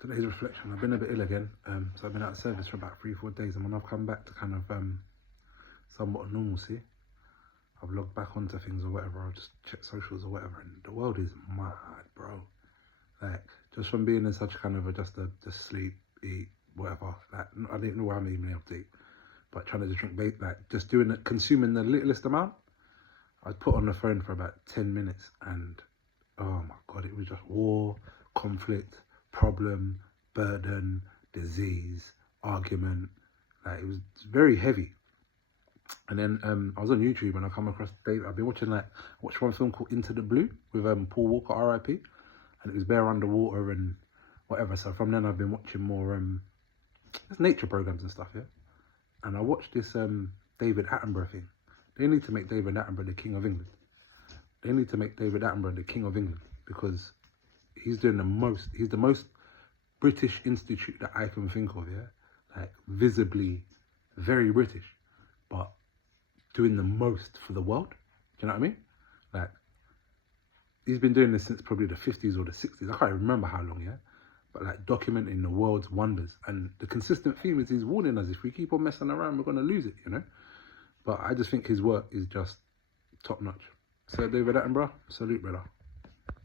Today's reflection. I've been a bit ill again, so I've been out of service for about 3-4 days, and when I've come back to kind of somewhat normalcy, I've logged back onto things or whatever. I'll just check socials or whatever, and the world is mad, bro. Like, just from being in such kind of just sleep, eat, whatever. Like, I didn't know where I'm even able to eat, but trying to just drink bait, like just doing it, consuming the littlest amount. I put on the phone for about 10 minutes, and oh my God, it was just war, conflict, problem, burden, disease, argument. Like, it was very heavy. And then I was on YouTube and I come across Dave. I've been watching watched one film called Into the Blue with Paul Walker, R.I.P. And it was bare underwater and whatever. So from then I've been watching more nature programs and stuff, yeah. And I watched this David Attenborough thing. They need to make David Attenborough the King of England. They need to make David Attenborough the King of England, because he's doing the most. He's the most British institute that I can think of, yeah. Like, visibly very British, but doing the most for the world. Do you know what I mean? Like, he's been doing this since probably the 50s or the 60s. I can't remember how long, yeah? But like, documenting the world's wonders. And the consistent theme is he's warning us, if we keep on messing around, we're going to lose it, you know? But I just think his work is just top notch. So David Attenborough, salute, brother.